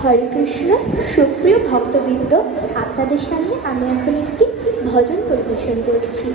হরে কৃষ্ণ সুপ্রিয় ভক্তবৃন্দ আপনাদের সামনে আমি এখন একটি ভজন পরিবেশন করছি।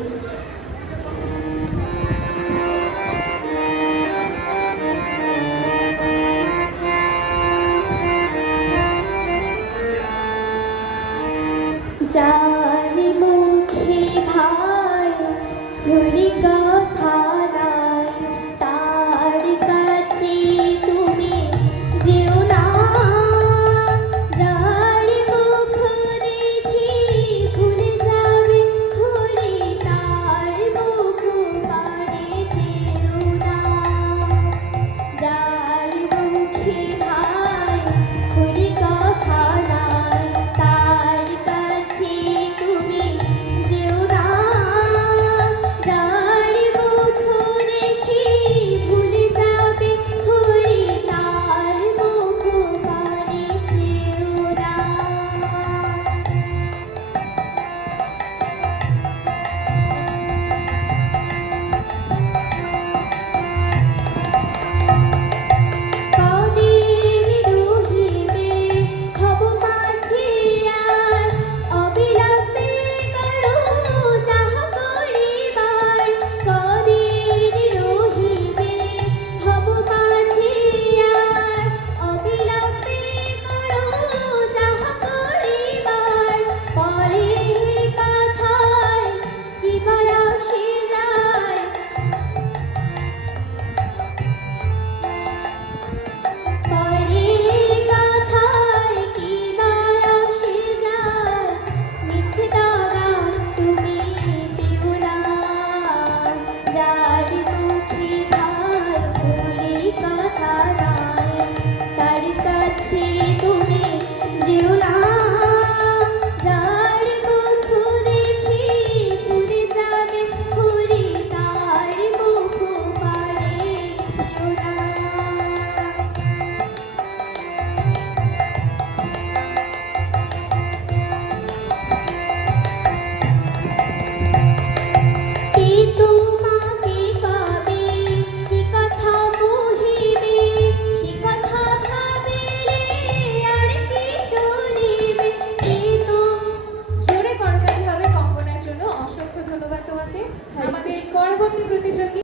ধন্যবাদ তোমাকে। আমাদের পরবর্তী প্রতিযোগী